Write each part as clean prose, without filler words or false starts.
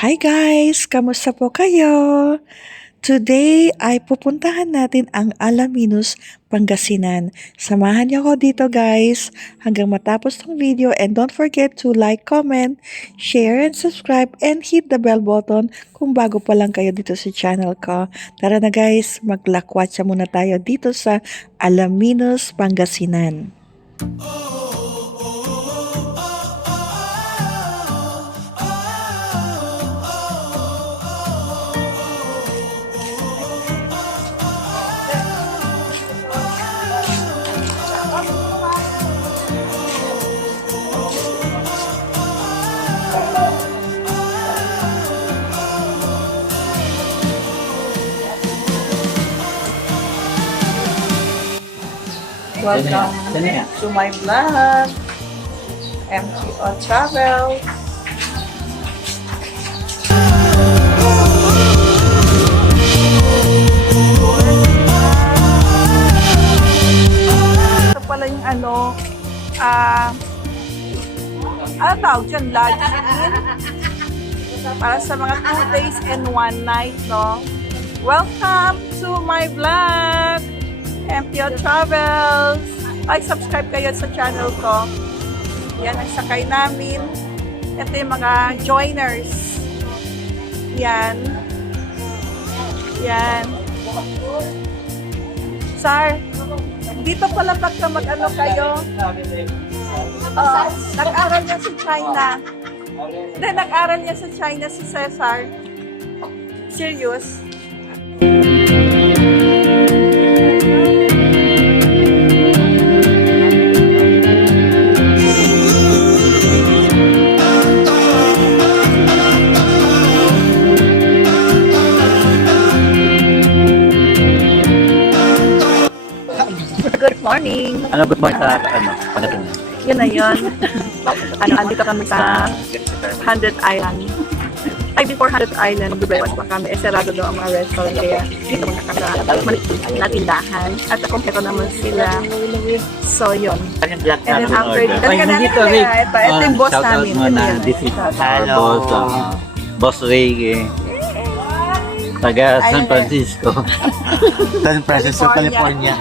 Hi guys! Kamusta po kayo? Today ay pupuntahan natin ang Alaminos, Pangasinan. Samahan niyo ako dito guys hanggang matapos tong video, and don't forget to like, comment, share, and subscribe, and hit the bell button kung bago pa lang kayo dito sa channel ko. Tara na guys, maglakwatsa muna tayo dito sa Alaminos, Pangasinan. Welcome to my vlog, MTO Travel. Ito pala yung ano tawag dyan, lodging in para sa mga 2 days and 1 night, no? Welcome to my vlog, MTO Travels. Ay, subscribe kayo sa channel ko. Yan ang sakay namin. Ito yung mga joiners. Yan. Yan. Sar, dito pala pagka mag-ano kayo. Nag-aral niya sa China. Hindi, nag-aral niya sa China si Cesar. Serious. Good morning. Ano, good morning sa panatin na. Yun na yun. Andito kami sa 100 Island. Ay, before 100 Island, mag-breakfast pa kami. Sarado daw ang mga restaurant. Kaya dito mga tindahan. At kumpleto naman sila. So, yun. And then after, ito yung boss namin. This is our boss, Boss Ray, taga San Francisco. San Francisco, California.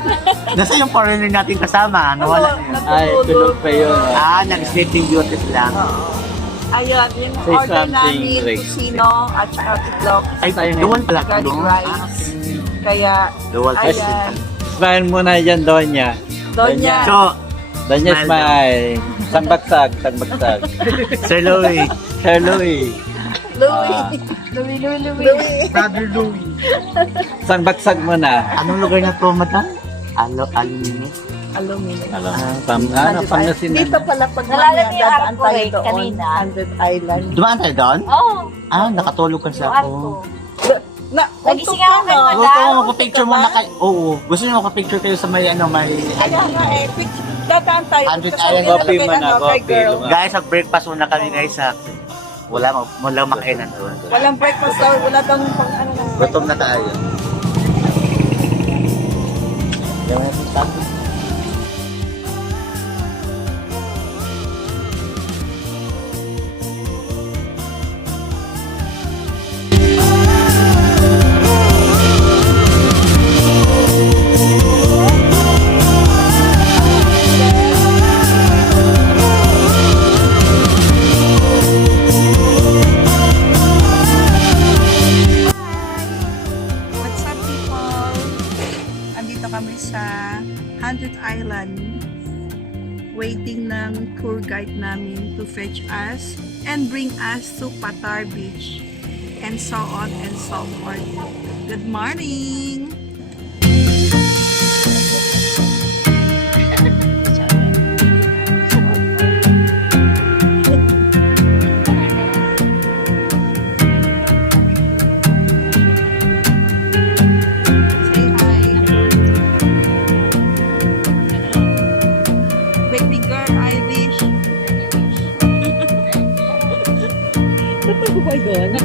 Nasa yung foreigner natin kasama? Nawala. Ay, tulog pa yun. Nag-sleeping beauties lang. Ayun, yung Say order something, namin, Rick. kusino at saka itlog. Ay, duwan pala. Garlic rice. Kaya, Duwan pala. ayan. Smile muna dyan, Donya. Donya. So, Donya, Smile smile. Sangbagsak, sangbagsak. Sir Louie. Sir Louie. Louie. Louie. Brother Louie. Sangbagsak muna. Anong lugar na to, madam? Alumini. Aluminum. Pangasinan. Dito pala pag Nalala niyo yung dadaan arko tayo doon, kanina? 100 Island. Dumaan tayo doon? Oo. Nakatulog kasi Yung ako. arko. Nagising Nagising ako kay madam. Gusto mo magpa-picture muna kayo? Oo. Gusto niyo magpa-picture kayo sa may Kaya nga dadaan tayo. 100 Kasi Island. nilagay, Coffee muna, kay coffee. girl. Guys, mag-breakfast muna kami guys. Wala makainan doon. Walang breakfast daw, wala daw ng pang ano. Gutom na tayo. What's up people? Andito kami sa 100 Island. Waiting ng tour guide namin to fetch us and bring us to Patar Beach. And so on and so forth. Good morning! Say hi. Baby girl, Irish. Totoo ba yun?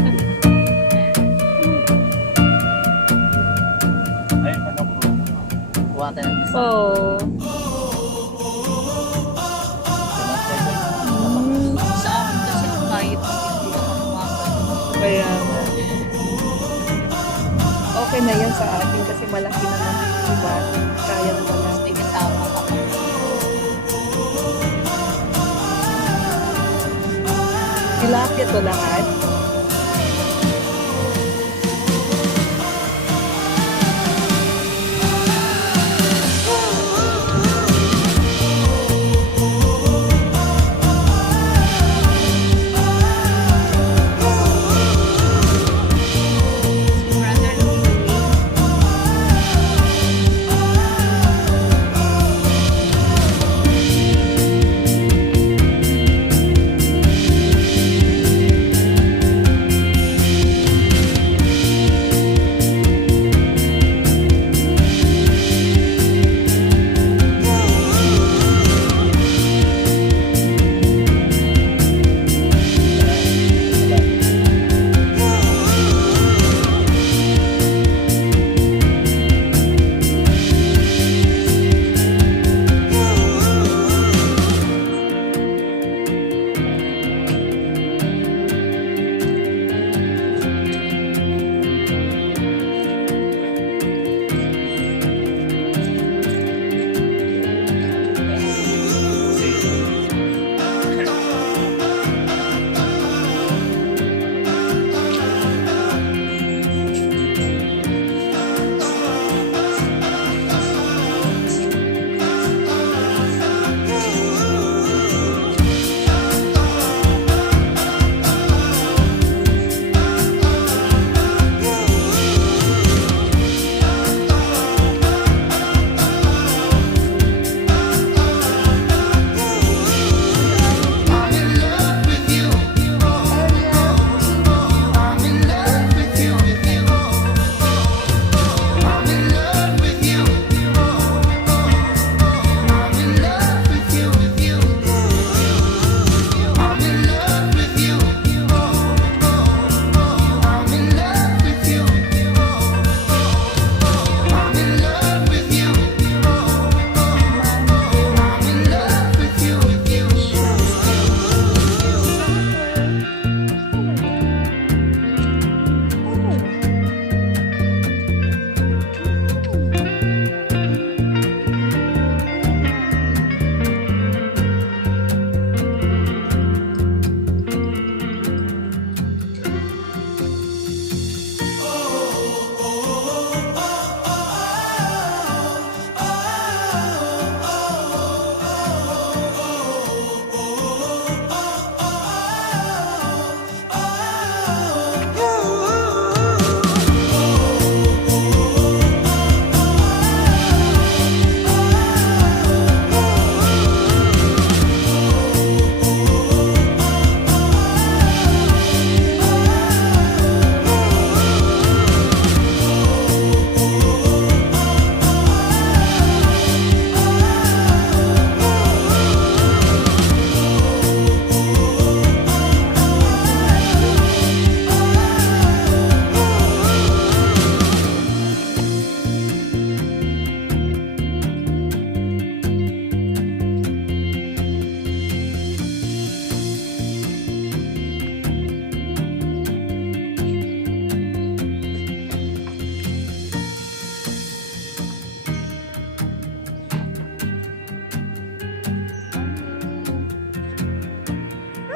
Oh. Sa amin kasi kahit hindi ako Kaya nga. Okay na yan sa atin kasi malaki naman. Diba? Kaya naman natin. May kasama ka. Tilapia to lahat.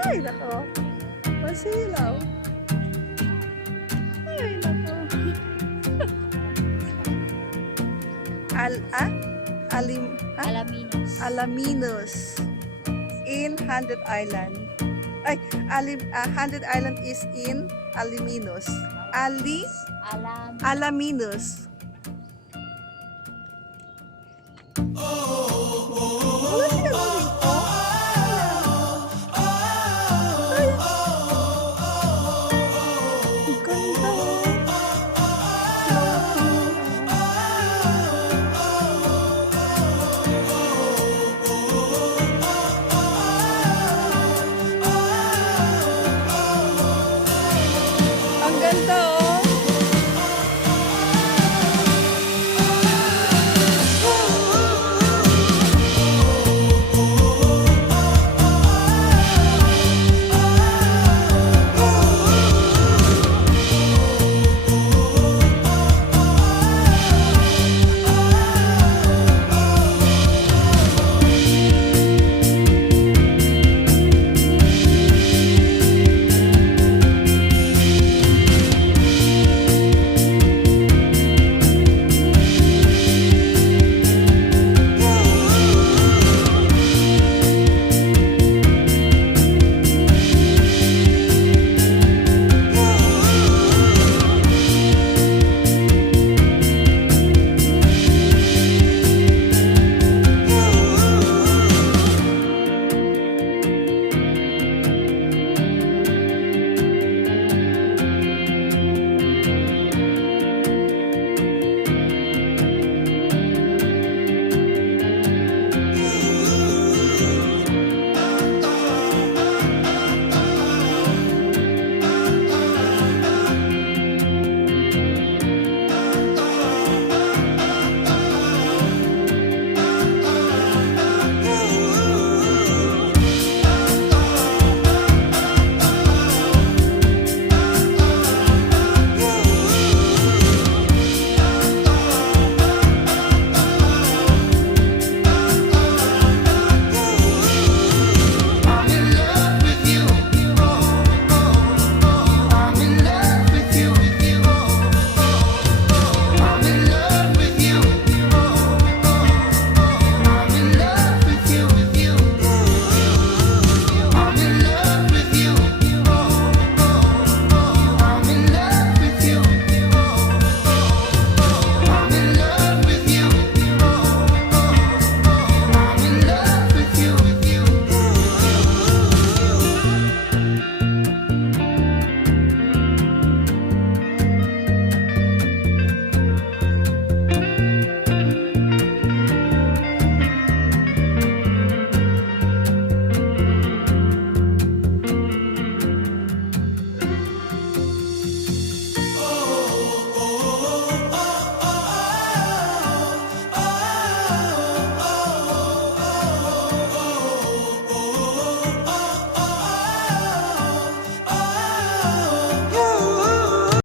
Ay, nako. Masilaw. Ay, nako. Alaminos. Alaminos. In 100 Island. Ay, 100 Island is in Alaminos. Alaminos. Wala sila dito. Ay. Ang ganda, oh. Ang ganda,